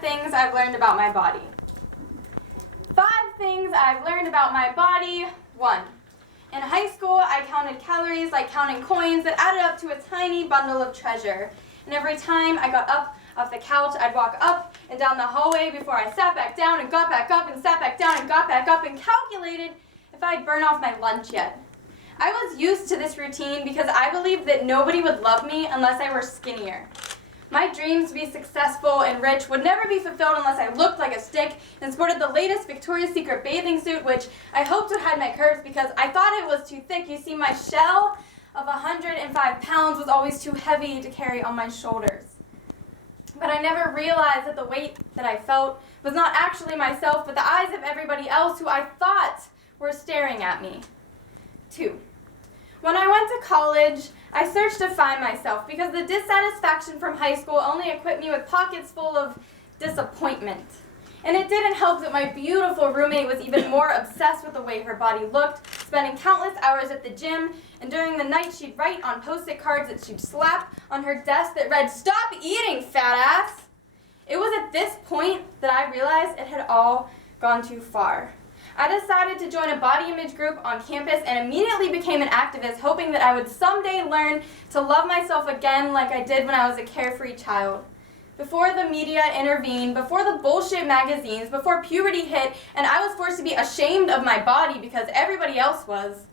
5 things I've learned about my body. 5 things I've learned about my body. 1. In high school, I counted calories like counting coins that added up to a tiny bundle of treasure. And every time I got up off the couch, I'd walk up and down the hallway before I sat back down and got back up and sat back down and got back up and calculated if I'd burn off my lunch yet. I was used to this routine because I believed that nobody would love me unless I were skinnier. My dreams to be successful and rich would never be fulfilled unless I looked like a stick and sported the latest Victoria's Secret bathing suit, which I hoped would hide my curves because I thought it was too thick. You see, my shell of 105 pounds was always too heavy to carry on my shoulders. But I never realized that the weight that I felt was not actually myself, but the eyes of everybody else who I thought were staring at me. 2. When I went to college, I searched to find myself because the dissatisfaction from high school only equipped me with pockets full of disappointment. And it didn't help that my beautiful roommate was even more obsessed with the way her body looked, spending countless hours at the gym, and during the night she'd write on post-it cards that she'd slap on her desk that read, "Stop eating, fat ass!" It was at this point that I realized it had all gone too far. I decided to join a body image group on campus and immediately became an activist, hoping that I would someday learn to love myself again like I did when I was a carefree child. Before the media intervened, before the bullshit magazines, before puberty hit, and I was forced to be ashamed of my body because everybody else was,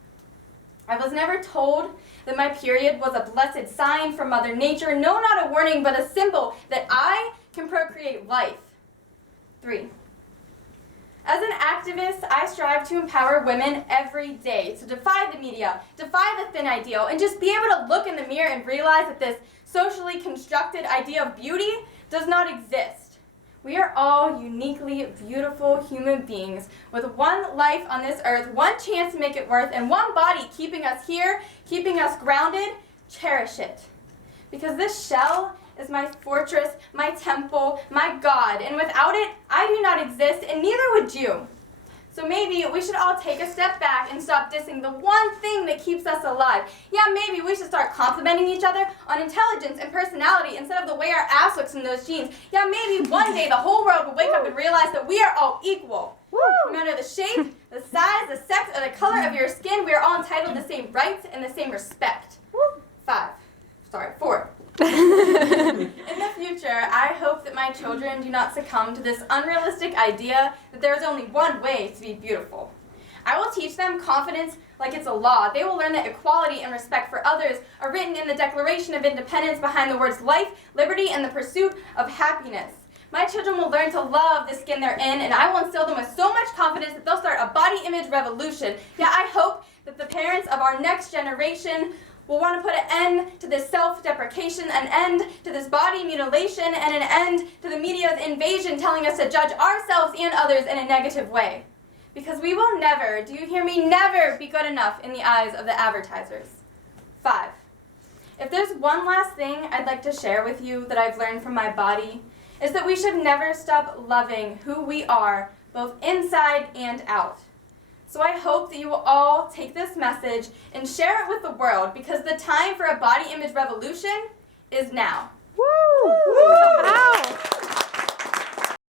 I was never told that my period was a blessed sign from Mother Nature, no, not a warning, but a symbol that I can procreate life. 3. As an activist, I strive to empower women every day to defy the media, defy the thin ideal, and just be able to look in the mirror and realize that this socially constructed idea of beauty does not exist. We are all uniquely beautiful human beings with one life on this earth, one chance to make it worth, and one body keeping us here, keeping us grounded. Cherish it. Because this shell is my fortress, my temple, my God, and without it, I do not exist, and neither would you. So maybe we should all take a step back and stop dissing the one thing that keeps us alive. Yeah, maybe we should start complimenting each other on intelligence and personality instead of the way our ass looks in those jeans. Yeah, maybe one day the whole world will wake up and realize that we are all equal. No matter the shape, the size, the sex, or the color of your skin, we are all entitled to the same rights and the same respect. 4. In the future, I hope that my children do not succumb to this unrealistic idea that there is only one way to be beautiful. I will teach them confidence like it's a law. They will learn that equality and respect for others are written in the Declaration of Independence behind the words life, liberty, and the pursuit of happiness. My children will learn to love the skin they're in, and I will instill them with so much confidence that they'll start a body image revolution. Yeah, I hope that the parents of our next generation will want to put an end to this self-deprecation, an end to this body mutilation, and an end to the media's invasion telling us to judge ourselves and others in a negative way. Because we will never, do you hear me, never be good enough in the eyes of the advertisers. 5. If there's one last thing I'd like to share with you that I've learned from my body, is that we should never stop loving who we are, both inside and out. So I hope that you will all take this message and share it with the world because the time for a body image revolution is now. Woo! Woo! Wow!